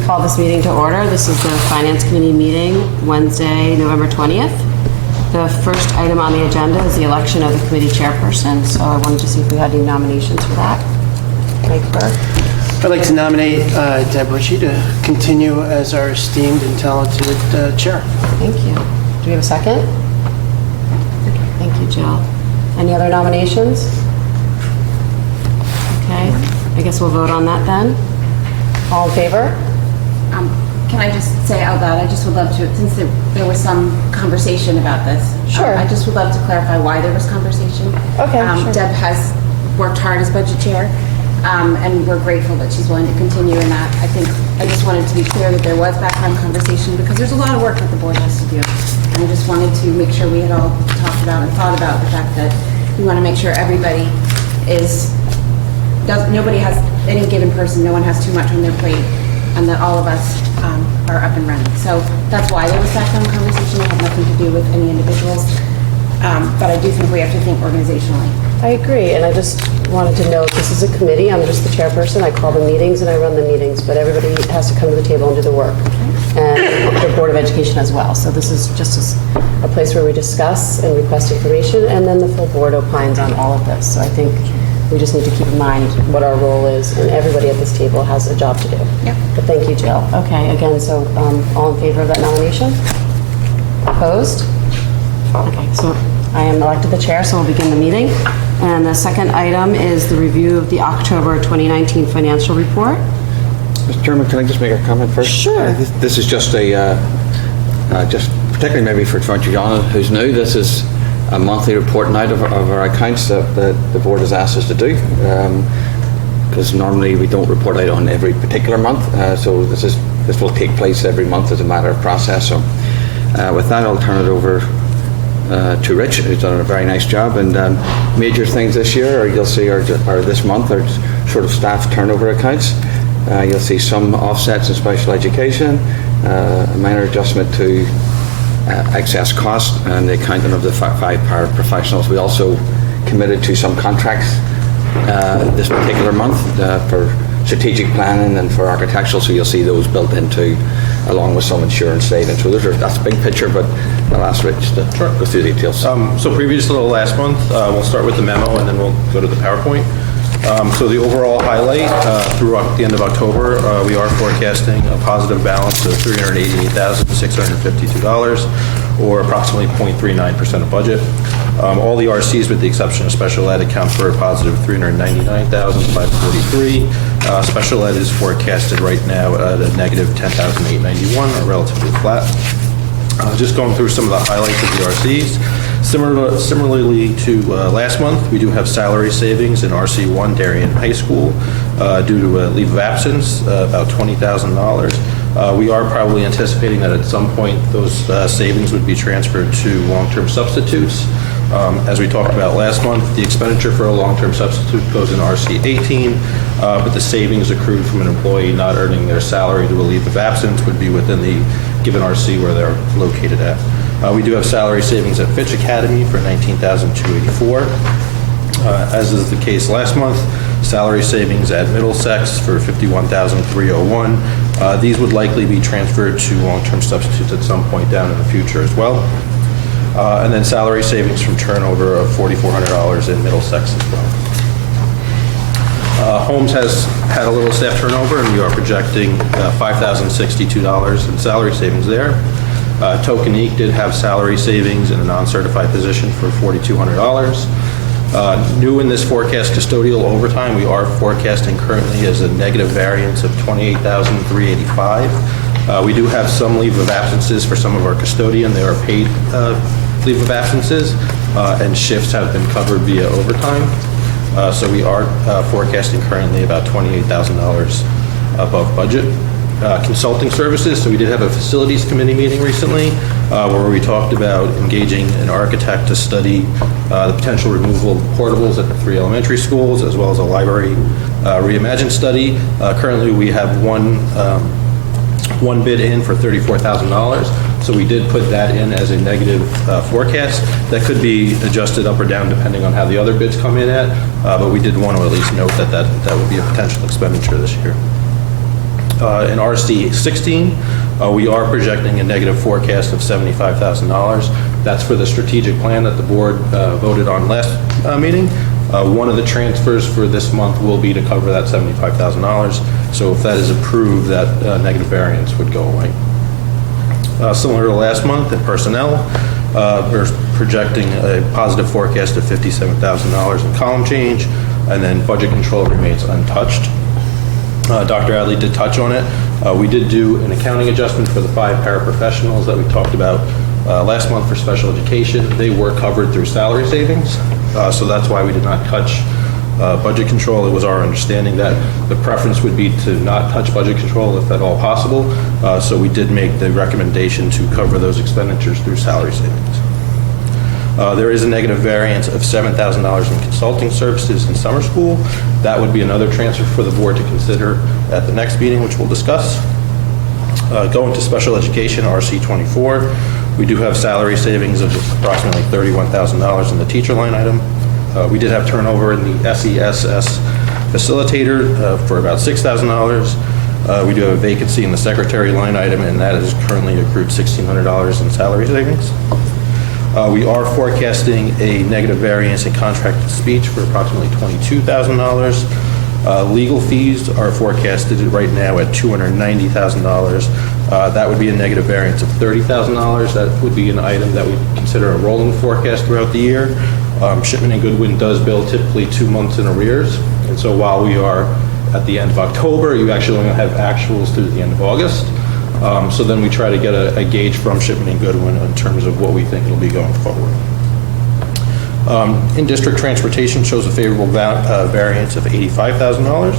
call this meeting to order. This is the Finance Committee meeting, Wednesday, November 20th. The first item on the agenda is the election of the committee chairperson, so I wanted to see if we had any nominations for that. Mike Burke. I'd like to nominate Deb Ritchie to continue as our esteemed and talented chair. Thank you. Do we have a second? Thank you, Jill. Any other nominations? Okay, I guess we'll vote on that then. All in favor? Can I just say out loud, I just would love to, since there was some conversation about this. Sure. I just would love to clarify why there was conversation. Okay, sure. Deb has worked hard as budget chair, and we're grateful that she's willing to continue in that. I just wanted to be clear that there was background conversation because there's a lot of work that the board has to do. And I just wanted to make sure we had all talked about and thought about the fact that we want to make sure everybody nobody has, any given person, no one has too much on their plate, and that all of us are up and running. So that's why there was background conversation. It had nothing to do with any individuals. But I do think we have to think organizationally. I agree, and I just wanted to note this is a committee. I'm just the chairperson. I call the meetings and I run the meetings, but everybody has to come to the table and do the work. And the Board of Education as well. So this is just a place where we discuss and request information, and then the full board opines on all of this. So I think we just need to keep in mind what our role is, and everybody at this table has a job to do. Yep. But thank you, Jill. Okay, again, so all in favor of that nomination? Opposed? Okay, so I am elected the chair, so we'll begin the meeting. And the second item is the review of the October 2019 financial report. Mr. Chairman, can I just make a comment first? Sure. This is just just particularly maybe for Georgiana, who's new, this is a monthly reporting out of our accounts that the board has asked us to do. Because normally we don't report out on every particular month, so this will take place every month as a matter of process. So with that, I'll turn it over to Rich, who's done a very nice job. And major things this year, or you'll see, are this month, are sort of staff turnover accounts. You'll see some offsets in special education, a minor adjustment to excess cost, and the accounting of the 5 paraprofessionals. We also committed to some contracts this particular month for strategic planning and for architectural, so you'll see those built into, along with some insurance savings. So that's a big picture, but I'll ask Rich to go through the details. So previous to the last month, we'll start with the memo and then we'll go to the PowerPoint. So the overall highlight through the end of October, we are forecasting a positive balance of $388,652, or approximately 0.39% of budget. All the RCs, with the exception of special ed, account for a positive $399,543. Special ed is forecasted right now at a negative $10,891, or relatively flat. Just going through some of the highlights of the RCs. Similarly to last month, we do have salary savings in RC1 Darien High School due to a leave of absence, about $20,000. We are probably anticipating that at some point those savings would be transferred to long-term substitutes. As we talked about last month, the expenditure for a long-term substitute goes in RC18, but the savings accrued from an employee not earning their salary due to a leave of absence would be within the given RC where they're located at. We do have salary savings at Fitch Academy for $19,284. As is the case last month, salary savings at Middlesex for $51,301. These would likely be transferred to long-term substitutes at some point down in the future as well. And then salary savings from turnover of $4,400 in Middlesex as well. Holmes has had a little staff turnover, and we are projecting $5,062 in salary savings there. Tokenique did have salary savings in a non-certified position for $4,200. New in this forecast, custodial overtime, we are forecasting currently as a negative variance of $28,385. We do have some leave of absences for some of our custodian. They are paid leave of absences, and shifts have been covered via overtime. So we are forecasting currently about $28,000 above budget. Consulting services, so we did have a facilities committee meeting recently where we talked about engaging an architect to study the potential removal of portables at the 3 elementary schools, as well as a library reimagine study. Currently we have one bid in for $34,000, so we did put that in as a negative forecast. That could be adjusted up or down depending on how the other bids come in at, but we did want to at least note that would be a potential expenditure this year. In RC 16, we are projecting a negative forecast of $75,000. That's for the strategic plan that the board voted on last meeting. One of the transfers for this month will be to cover that $75,000. So if that is approved, that negative variance would go away. Similar to last month in personnel, we're projecting a positive forecast of $57,000 in column change, and then budget control remains untouched. Dr. Adley did touch on it. We did do an accounting adjustment for the 5 paraprofessionals that we talked about last month for special education. They were covered through salary savings, so that's why we did not touch budget control. It was our understanding that the preference would be to not touch budget control if at all possible, so we did make the recommendation to cover those expenditures through salary savings. There is a negative variance of $7,000 in consulting services in summer school. That would be another transfer for the board to consider at the next meeting, which we'll discuss. Going to special education, RC 24, we do have salary savings of approximately $31,000 in the teacher line item. We did have turnover in the SESS facilitator for about $6,000. We do have a vacancy in the secretary line item, and that is currently accrued $1,600 in salary savings. We are forecasting a negative variance in contracted speech for approximately $22,000. Legal fees are forecasted right now at $290,000. That would be a negative variance of $30,000. That would be an item that we consider a rolling forecast throughout the year. Shipman and Goodwin does bill typically 2 months in arrears, and so while we are at the end of October, you actually only have actuals through the end of August. So then we try to get a gauge from Shipman and Goodwin in terms of what we think it'll be going forward. In-district transportation shows a favorable variance of $85,000.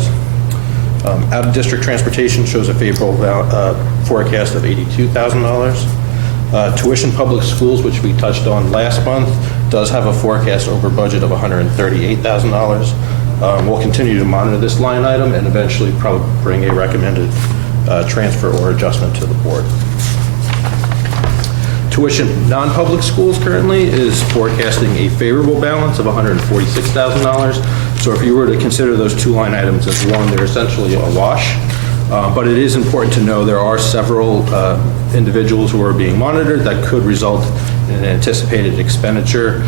Out-of-district transportation shows a favorable forecast of $82,000. Tuition public schools, which we touched on last month, does have a forecast over budget of $138,000. We'll continue to monitor this line item and eventually probably bring a recommended transfer or adjustment to the board. Tuition non-public schools currently is forecasting a favorable balance of $146,000. So if you were to consider those 2 line items as one, they're essentially a wash. But it is important to know there are several individuals who are being monitored that could result in an anticipated expenditure.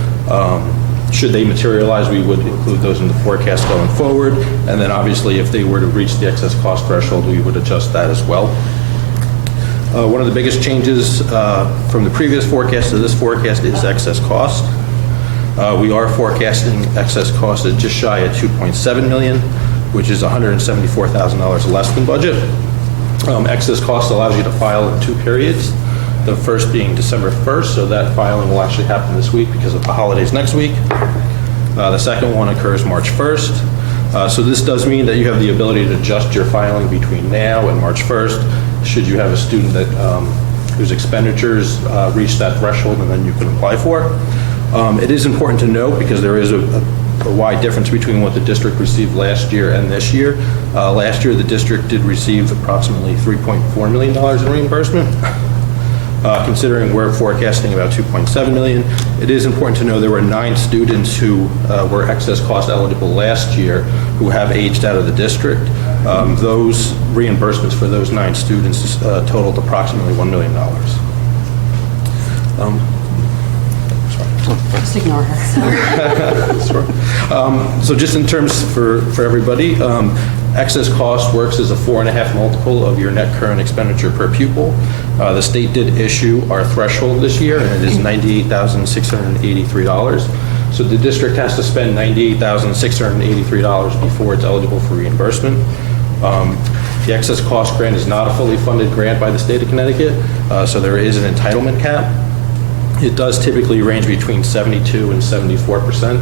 Should they materialize, we would include those in the forecast going forward. And then obviously, if they were to reach the excess cost threshold, we would adjust that as well. One of the biggest changes from the previous forecast to this forecast is excess cost. We are forecasting excess cost at just shy of $2.7 million, which is $174,000 less than budget. Excess cost allows you to file in 2 periods. The first being December 1st, so that filing will actually happen this week because of the holidays next week. The second one occurs March 1st. So this does mean that you have the ability to adjust your filing between now and March 1st, should you have a student that whose expenditures reach that threshold, and then you can apply for it. It is important to note, because there is a wide difference between what the district received last year and this year. Last year, the district did receive approximately $3.4 million in reimbursement. Considering we're forecasting about $2.7 million, it is important to know there were 9 students who were excess cost eligible last year who have aged out of the district. Those reimbursements for those 9 students totaled approximately $1 million. Just ignore her. Sure. So just in terms for everybody, excess cost works as a 4.5 multiple of your net current expenditure per pupil. The state did issue our threshold this year, and it is $98,683. So the district has to spend $98,683 before it's eligible for reimbursement. The excess cost grant is not a fully funded grant by the state of Connecticut, so there is an entitlement cap. It does typically range between 72 and 74%.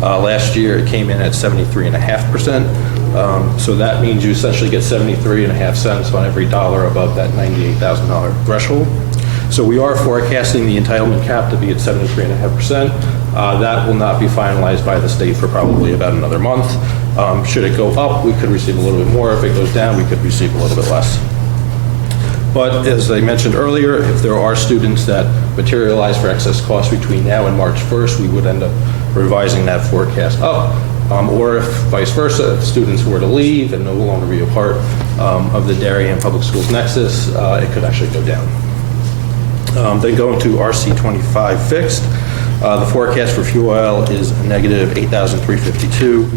Last year, it came in at 73.5%. So that means you essentially get 73.5 cents on every dollar above that $98,000 threshold. So we are forecasting the entitlement cap to be at 73.5%. That will not be finalized by the state for probably about another month. Should it go up, we could receive a little bit more. If it goes down, we could receive a little bit less. But as I mentioned earlier, if there are students that materialize for excess costs between now and March 1st, we would end up revising that forecast up. or if vice versa, if students were to leave and no longer be a part of the Darien Public Schools nexus, it could actually go down. Then going to RC25 fixed, the forecast for fuel oil is a negative 8,352.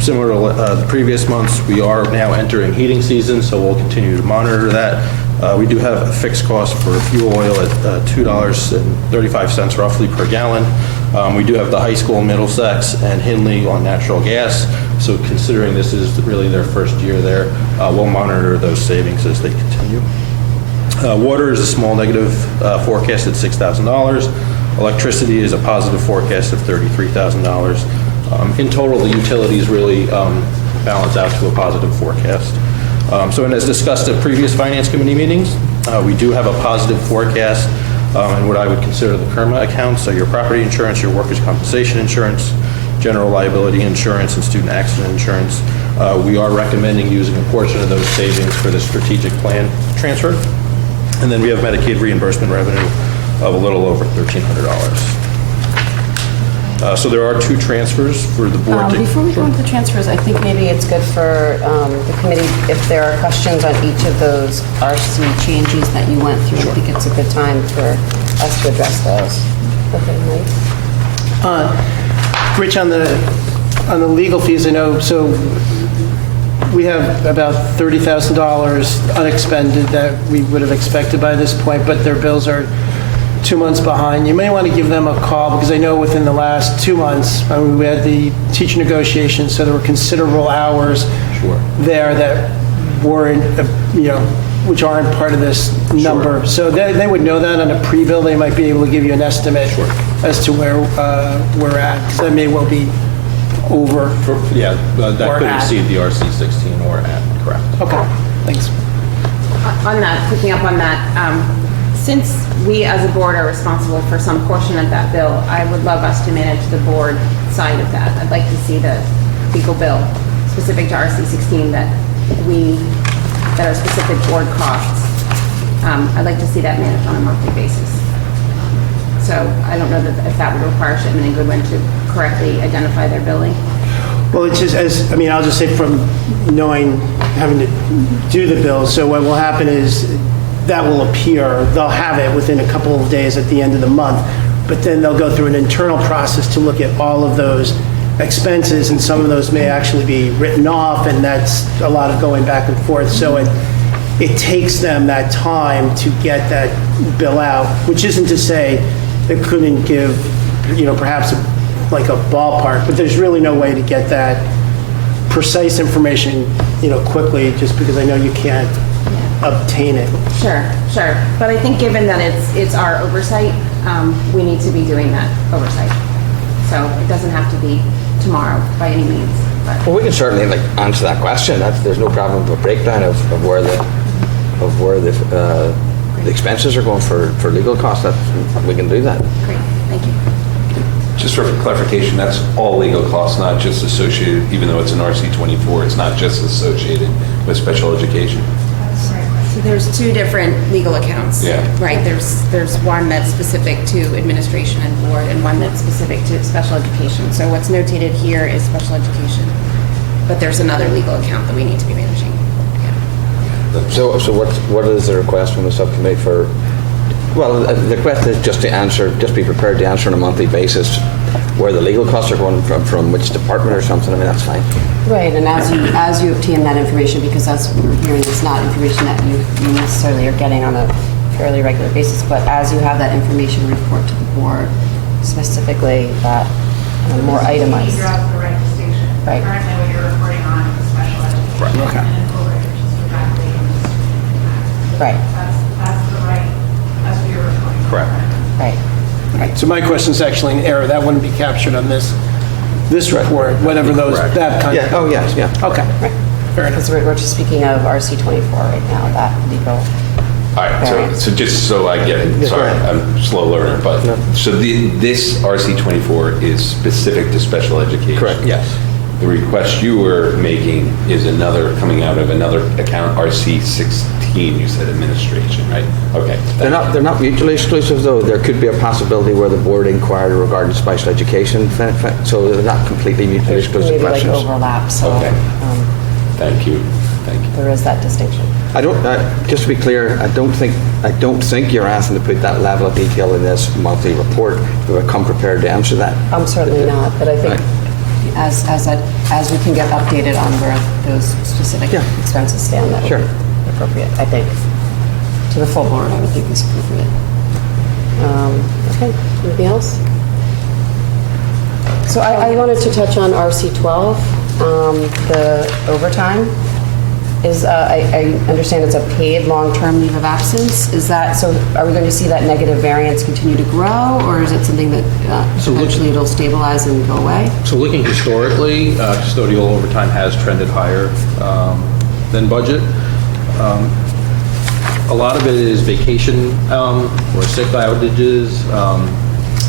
Similar to the previous months, we are now entering heating season, so we'll continue to monitor that. We do have a fixed cost for fuel oil at $2.35 roughly per gallon. We do have the high school in Middlesex and Hindley on natural gas, so considering this is really their first year there, we'll monitor those savings as they continue. Water is a small negative forecast at $6,000. Electricity is a positive forecast of $33,000. In total, the utilities really balance out to a positive forecast. So, and as discussed at previous Finance Committee meetings, we do have a positive forecast in what I would consider the KERMA accounts, so your property insurance, your workers' compensation insurance, general liability insurance, and student accident insurance. We are recommending using a portion of those savings for the strategic plan transfer. And then we have Medicaid reimbursement revenue of a little over $1,300. So there are two transfers for the board to... Before we go into the transfers, I think maybe it's good for the committee, if there are questions on each of those RC changes that you went through, I think it's a good time for us to address those. Okay, Mike? Rich, on the legal fees, I know, so we have about $30,000 unexpended that we would have expected by this point, but their bills are 2 months behind. You may want to give them a call, because I know within the last 2 months, we had the teacher negotiations, so there were considerable hours there that weren't, which aren't part of this number. So they would know that on a pre-bill. They might be able to give you an estimate as to where we're at, because that may well be over. That could exceed the RC16 or at, correct. Okay, thanks. On that, picking up on that, since we as a board are responsible for some portion of that bill, I would love us to manage the board side of that. I'd like to see the legal bill specific to RC16 that are specific board costs. I'd like to see that managed on a monthly basis. So I don't know if that would require Shipman and Goodwin to correctly identify their billing. Well, it's just I'll just say from having to do the bills, so what will happen is that will appear, they'll have it within a couple of days at the end of the month, but then they'll go through an internal process to look at all of those expenses, and some of those may actually be written off, and that's a lot of going back and forth. So it takes them that time to get that bill out, which isn't to say they couldn't give, perhaps like a ballpark, but there's really no way to get that precise information, quickly, just because I know you can't obtain it. Sure. But I think given that it's our oversight, we need to be doing that oversight. So it doesn't have to be tomorrow by any means. But. Well, we can certainly answer that question. There's no problem with a breakdown of where the expenses are going for legal costs. We can do that. Great, thank you. Just for clarification, that's all legal costs, not just associated, even though it's an RC24, it's not just associated with special education? So there's two different legal accounts. Yeah. Right, there's one that's specific to administration and board, and one that's specific to special education. So what's notated here is special education, but there's another legal account that we need to be managing. Yeah. So what is the request from the subcommittee for? Well, the request is just be prepared to answer on a monthly basis where the legal costs are going from which department or something. I mean, that's fine. Right, and as you obtain that information, because as we're hearing, it's not information that you necessarily are getting on a fairly regular basis, but as you have that information, report to the board specifically that more itemized. You're at the right station. Right. Currently, what you're reporting on is special education. Right, okay. And equal rate, which is the faculty and the student impact. Right. That's what you're reporting on. Correct. Right. Right. So my question is actually an error. That wouldn't be captured on this report, whatever those, Correct. that kind of. Yeah. Oh, yes. Yeah. Okay. Fair enough. Because we're just speaking of RC24 right now, that legal. All right, Variance. so just so I get it, sorry, I'm a slow learner, but, so this RC24 is specific to special education? Correct. Yes. the request you were making is coming out of another account, RC16, you said administration, right? Okay. They're not mutually exclusive, though. There could be a possibility where the board inquired regarding special education, so they're not completely mutually exclusive Maybe like questions. overlap, so Okay. Thank you. there is that distinction. I don't, just to be clear, I don't think you're asking to put that level of detail in this monthly report. You would come prepared to answer that. I'm certainly not, but I think Right. as we can get updated on where those specific Yeah. expenses stand, that Sure. would be appropriate, I think. To the full board, I would think is appropriate. Okay, anything else? So I wanted to touch on RC12, the overtime. I understand it's a paid long-term leave of absence. Is that, so are we going to see that negative variance continue to grow, or is it something that eventually it'll stabilize and go away? So looking historically, custodial overtime has trended higher than budget. A lot of it is vacation or sick outages.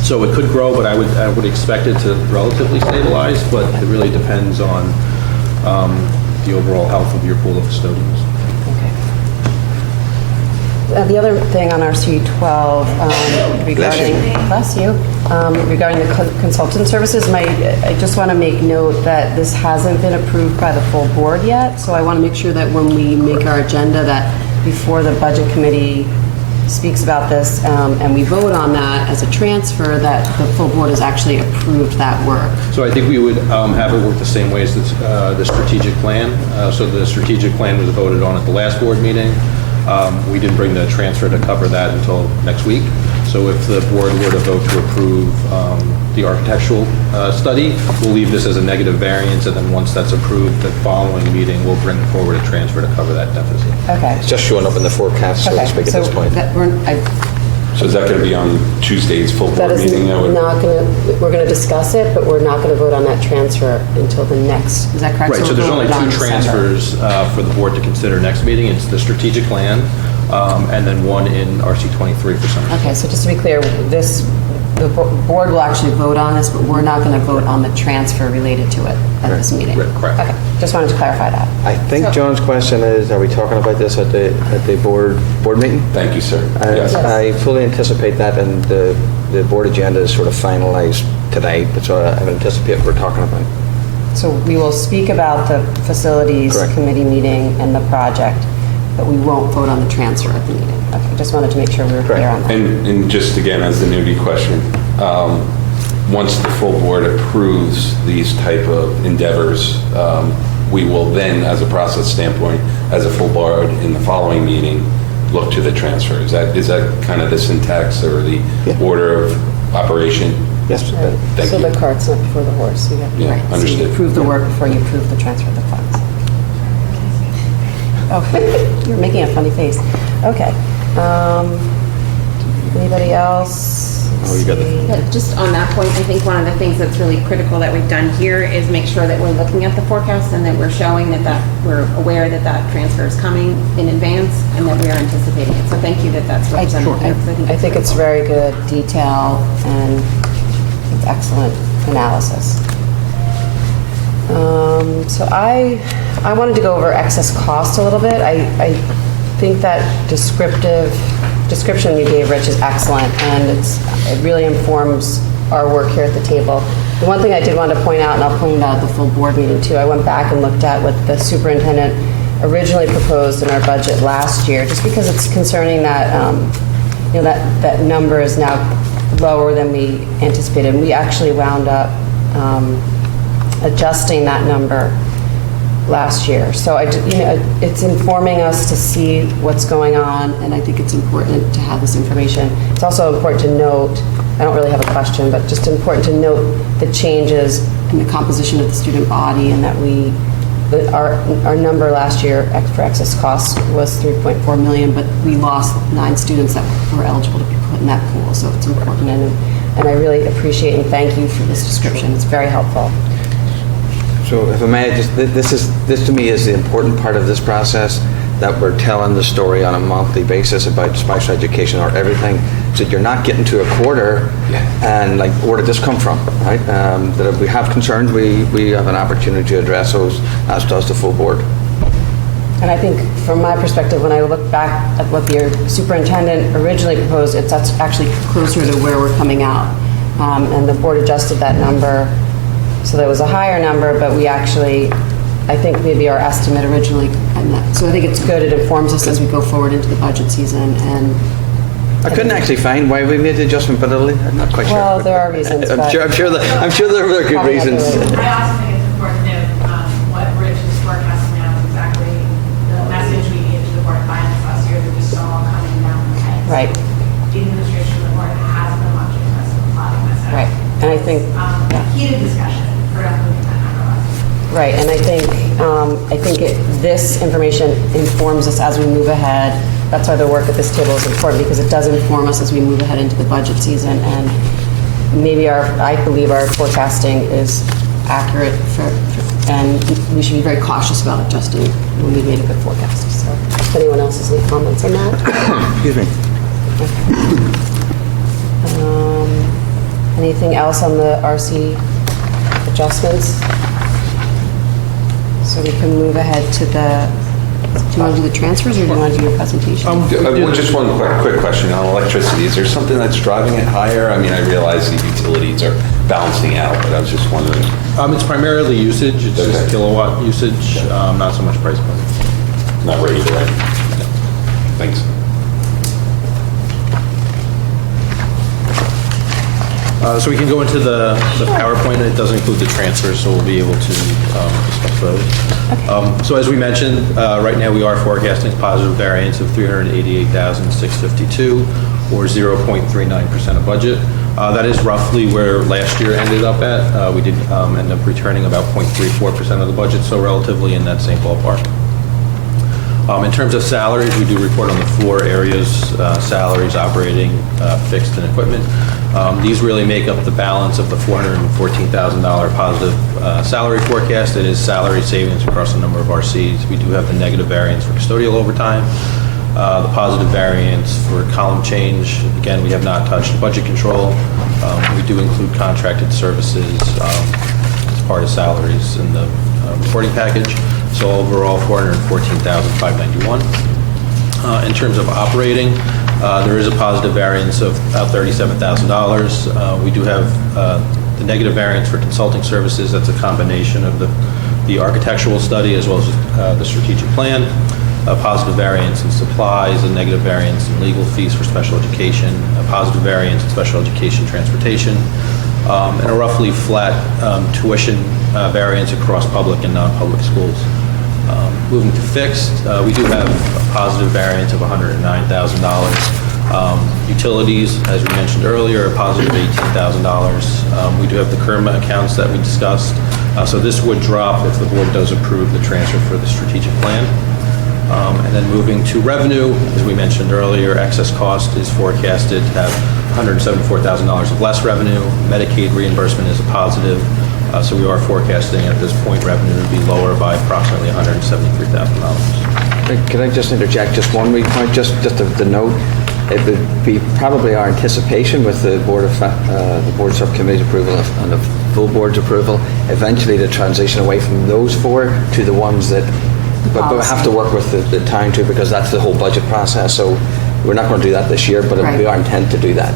So it could grow, but I would expect it to relatively stabilize, but it really depends on the overall health of your pool of custodians. The other thing on RC12 regarding, bless you, regarding the consultant services, I just want to make note that this hasn't been approved by the full board yet, so I want to make sure that when we make our agenda, that before the budget committee speaks about this and we vote on that as a transfer, that the full board has actually approved that work. So I think we would have it work the same way as the strategic plan. So the strategic plan was voted on at the last board meeting. We didn't bring the transfer to cover that until next week. So if the board were to vote to approve the architectural study, we'll leave this as a negative variance, and then once that's approved, the following meeting, we'll bring forward a transfer to cover that deficit. Okay. It's just showing up in the forecast, so to speak, at this point. So is that going to be on Tuesday's full That board is meeting? not going to, we're going to discuss it, but we're not going to vote on that transfer until the next, is that correct? Right, so we'll there's vote only on two December. transfers for the board to consider next meeting. It's the strategic plan, and then one in RC23 for summer. Okay, so just to be clear, the board will actually vote on this, but we're not going to vote on the transfer related to it at this meeting? Right, correct. Okay, just wanted to clarify that. I think John's question is, are we talking about this at the board meeting? Thank you, sir. Yes. I fully anticipate that, and the board agenda is sort of finalized today, but so I would anticipate what we're talking about. So we will speak about the facilities Correct. committee meeting and the project, but we won't vote on the transfer at the meeting. Okay, just wanted to make sure we were clear on that. And just again, as the newbie question, once the full board approves these type of endeavors, we will then, as a process standpoint, as a full board in the following meeting, look to the transfer. Is that kind of the syntax or the order of operation? Yes. Thank So you. the cart's not before the horse. You have- Yeah, right. So understood. you approve the work before you approve the transfer of the funds. Oh, you're making a funny face. Okay. Anybody else? Oh, you got the- But just on that point, I think one of the things that's really critical that we've done here is make sure that we're looking at the forecast and that we're showing that we're aware that that transfer is coming in advance and that we are anticipating it. So thank you that that's represented here. 'Cause I think it's very good detail and it's excellent analysis. So I wanted to go over excess cost a little bit. I think that description you gave, Rich, is excellent, and it really informs our work here at the table. The one thing I did want to point out, and I'll point it out at the full board meeting too, I went back and looked at what the superintendent originally proposed in our budget last year, just because it's concerning that, that number is now lower than we anticipated. And we actually wound up adjusting that number last year. So it's informing us to see what's going on, and I think it's important to have this information. It's also important to note, I don't really have a question, but just important to note the changes in the composition of the student body, and that our number last year for excess costs was 3.4 million, but we lost 9 students that were eligible to be put in that pool. So it's important, and I really appreciate and thank you for this description. It's very helpful. So if I may, this to me is the important part of this process. that we're telling the story on a monthly basis about special education or everything, so that you're not getting to a quarter and like, where did this come from, right? That if we have concerns, we have an opportunity to address those, as does the full board. And I think from my perspective, when I look back at what the superintendent originally proposed, that's actually closer to where we're coming out. And the board adjusted that number, so there was a higher number, but we actually, I think maybe our estimate originally, so I think it's good, it informs us as we go forward into the budget season. And I couldn't actually find why we made the adjustment, but I'm not quite sure. Well, there are reasons, I'm but- sure there are good Probably not the reasons. way. I also think it's important to note what Rich is forecasting now is exactly the message we gave to the board finance last year that we saw coming down the pipe. Right. The administration of the board has been much aggressive in plotting this out. Right, and I think, Heated discussion around moving that number last year. right, and I think this information informs us as we move ahead. That's why the work at this table is important, because it does inform us as we move ahead into the budget season, and maybe I believe our forecasting is accurate and we should be very cautious about adjusting when we've made a good forecast. So if anyone else has any comments on that? Excuse me. Anything else on the RC adjustments? So we can move ahead to do you want to do the transfers, or do you want to do your presentation? Just one quick question on electricity. Is there something that's driving it higher? I mean, I realize the utilities are balancing out, but I was just wondering. It's primarily usage, it's just Okay. kilowatt usage, not so much price point. Not ready to rent. Thanks. So we can go into the PowerPoint, it does include the transfers, so we'll be able to discuss those. So as we mentioned, right now we are forecasting a positive variance of $388,652, or 0.39% of budget. That is roughly where last year ended up at. We did end up returning about 0.34% of the budget, so relatively in that same ballpark. In terms of salaries, we do report on the 4 areas, salaries, operating, fixed, and equipment. These really make up the balance of the $414,000 positive salary forecast. It is salary savings across a number of RCs. We do have the negative variance for custodial overtime, the positive variance for column change. Again, we have not touched budget control. We do include contracted services as part of salaries in the reporting package. So overall, $414,591. In terms of operating, there is a positive variance of about $37,000. We do have the negative variance for consulting services. That's a combination of the architectural study as well as the strategic plan. A positive variance in supplies, a negative variance in legal fees for special education, a positive variance in special education transportation, and a roughly flat tuition variance across public and non-public schools. Moving to fixed, we do have a positive variance of $109,000. Utilities, as we mentioned earlier, a positive $18,000. We do have the KERMA accounts that we discussed. So this would drop if the board does approve the transfer for the strategic plan. And then moving to revenue, as we mentioned earlier, excess cost is forecasted to have $174,000 of less revenue. Medicaid reimbursement is a positive. So we are forecasting at this point revenue to be lower by approximately $173,000. Can I just interject just one wee point, just the note? It would be probably our anticipation with the board subcommittee's approval and the full board's approval, eventually the transition away from those 4 to the ones that, but we have to work with the time too, because that's the whole budget process. So we're not going to do that this year, but it would be our intent to do that.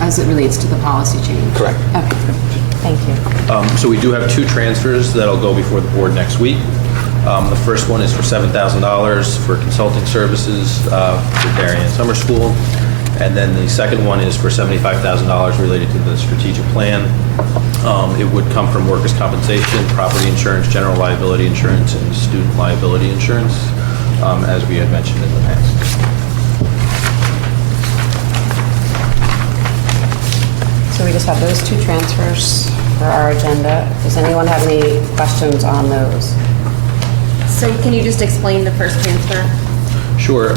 As it relates to the policy change? Correct. Okay, thank you. So we do have 2 transfers that'll go before the board next week. The first one is for $7,000 for consulting services for Darien Summer School. And then the second one is for $75,000 related to the strategic plan. It would come from workers' compensation, property insurance, general liability insurance, and student liability insurance, as we had mentioned in the past. So we just have those 2 transfers for our agenda. Does anyone have any questions on those? So can you just explain the first transfer? Sure.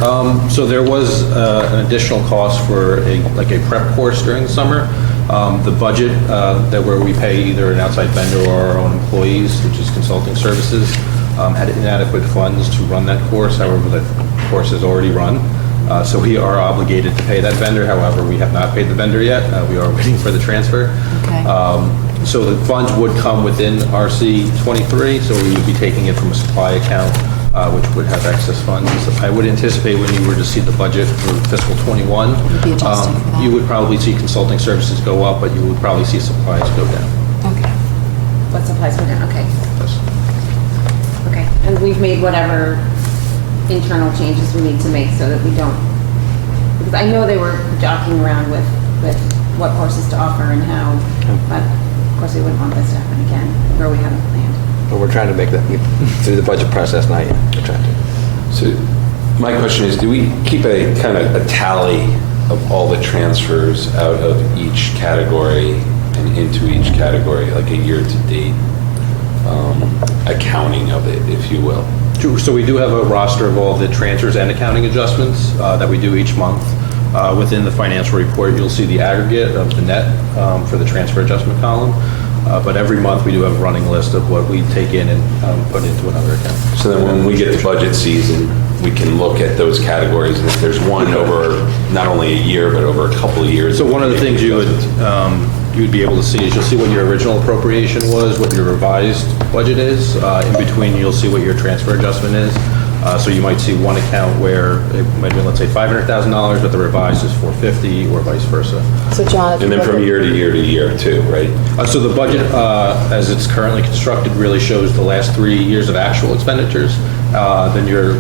So there was an additional cost for a prep course during the summer. The budget where we pay either an outside vendor or our own employees, which is consulting services, had inadequate funds to run that course. However, the course is already run. So we are obligated to pay that vendor. However, we have not paid the vendor yet. We are waiting for the transfer. Okay. So the funds would come within RC 23, so we would be taking it from a supply account, which would have excess funds. I would anticipate when you were to see the budget for fiscal 21, You'd be adjusting for that. you would probably see consulting services go up, but you would probably see supplies go down. Okay. What supplies go down, okay. Okay, and we've made whatever internal changes we need to make so that we don't, because I know they were jockeying around with what courses to offer and how, but of course we wouldn't want this to happen again, where we haven't planned. But we're trying to make that through the budget process now. Yeah, we're trying to. So my question is, do we keep a kind of a tally of all the transfers out of each category and into each category, like a year-to-date accounting of it, if you will? So we do have a roster of all the transfers and accounting adjustments that we do each month. Within the financial report, you'll see the aggregate of the net for the transfer adjustment column. But every month, we do have a running list of what we take in and put into another account. So then when we get to budget season, we can look at those categories, and if there's one over not only a year, but over a couple of years. So one of the things you would be able to see is you'll see what your original appropriation was, what your revised budget is. In between, you'll see what your transfer adjustment is. So you might see one account where it might be, let's say, $500,000, but the revised is $450,000 or vice versa. So John, if And you then look from at- year to year to year too, right? So the budget, as it's currently constructed, really shows the last 3 years of actual expenditures. Then your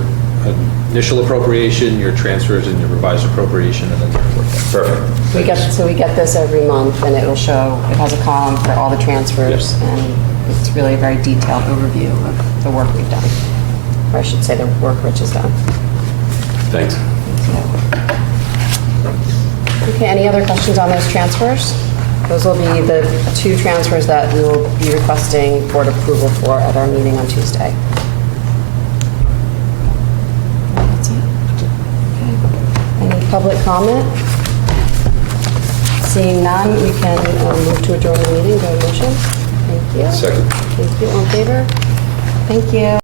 initial appropriation, your transfers, and your revised appropriation, and then your forecast. Perfect. we get this every month, and it will show, it has a column for all the transfers, and it's really a very detailed overview of the work we've done. Or I should say the work Rich has done. Thanks. Okay, any other questions on those transfers? Those will be the 2 transfers that we will be requesting board approval for at our meeting on Tuesday. That's it. Okay. Any public comment? Seeing none, we can move to adjourn the meeting. Do I have a motion? Thank you. Second. Thank you. All in favor? Thank you.